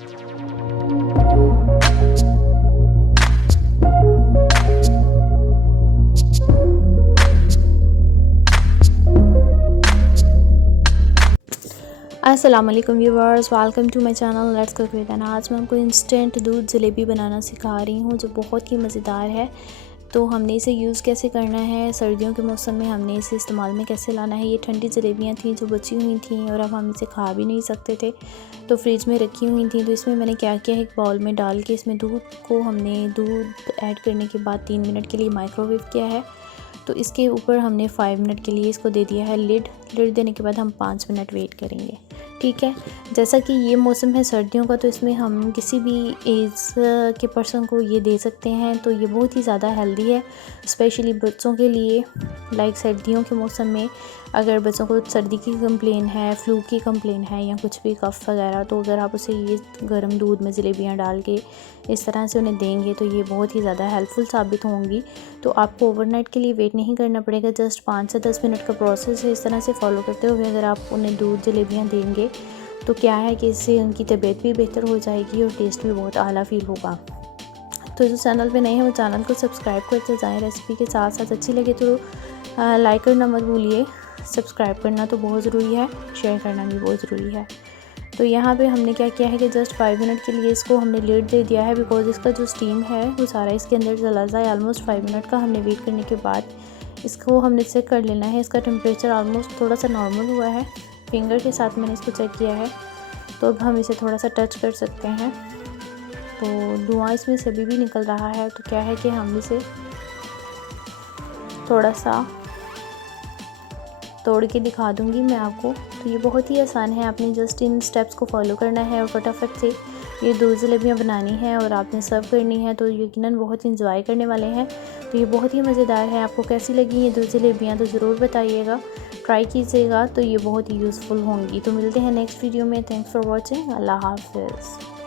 अस्सलाम वालेकुम viewers, welcome to my channel let's cook with Ana. आज मैं आपको इंस्टेंट दूध जलेबी बनाना सिखा रही हूँ जो बहुत ही मज़ेदार है। तो हमने इसे यूज़ कैसे करना है, सर्दियों के मौसम में हमने इसे इस्तेमाल में कैसे लाना है। ये ठंडी जलेबियाँ थी जो बची हुई थी और अब हम इसे खा भी नहीं सकते थे, तो फ्रिज में रखी हुई थी। तो इसमें मैंने क्या किया, एक बाउल में डाल के इसमें दूध ऐड करने के बाद 3 मिनट के लिए माइक्रोवेव किया है। तो इसके ऊपर हमने 5 मिनट के लिए इसको दे दिया है लिड देने के बाद हम 5 मिनट वेट करेंगे। ठीक है, जैसा कि ये मौसम है सर्दियों का, तो इसमें हम किसी भी एज के पर्सन को ये दे सकते हैं। तो ये बहुत ही ज़्यादा हेल्दी है, स्पेशली बच्चों के लिए। लाइक सर्दियों के मौसम में अगर बच्चों को सर्दी की कंप्लेन है, फ्लू की कंप्लेन है या कुछ भी कफ़ वगैरह, तो अगर आप उसे ये गर्म दूध में जलेबियाँ डाल के इस तरह से उन्हें देंगे तो ये बहुत ही ज़्यादा हेल्पफुल साबित होंगी। तो आपको ओवरनाइट के लिए वेट नहीं करना पड़ेगा, जस्ट 5 से 10 मिनट का प्रोसेस है। इस तरह से फॉलो करते हुए अगर आप उन्हें दूध जलेबियाँ देंगे तो क्या है कि इससे उनकी तबीयत भी बेहतर हो जाएगी और टेस्ट भी बहुत आला फील होगा। तो जो चैनल पे नए हैं वो चैनल को सब्सक्राइब करते जाएं। रेसिपी के साथ साथ अच्छी लगे तो लाइक करना मत भूलिए। सब्सक्राइब करना तो बहुत ज़रूरी है, शेयर करना भी बहुत ज़रूरी है। तो यहाँ पे हमने क्या किया है कि जस्ट 5 मिनट के लिए इसको हमने लिड दे दिया है, बिकॉज इसका जो स्टीम है वो सारा इसके अंदर चला जाए। ऑलमोस्ट 5 मिनट का हमने वेट करने के बाद इसको हमने चेक कर लेना है। इसका टेम्परेचर ऑलमोस्ट थोड़ा सा नॉर्मल हुआ है, फिंगर के साथ मैंने इसको चेक किया है। तो अब हम इसे थोड़ा सा टच कर सकते हैं। तो धुआं इसमें से अभी भी निकल रहा है, तो क्या है कि हम इसे थोड़ा सा तोड़ के दिखा दूंगी मैं आपको। तो ये बहुत ही आसान है, आपने जस्ट इन स्टेप्स को फॉलो करना है और फटाफट से ये दूध जलेबियाँ बनानी है और आपने सर्व करनी है। तो यकीनन बहुत इंजॉय करने वाले हैं। तो ये बहुत ही मज़ेदार है। आपको कैसी लगी ये दूध जलेबियाँ तो ज़रूर बताइएगा, ट्राई कीजिएगा, तो ये बहुत ही यूज़फुल होंगी। तो मिलते हैं नेक्स्ट वीडियो में। Thanks for watching. अल्लाह हाफ़िज़।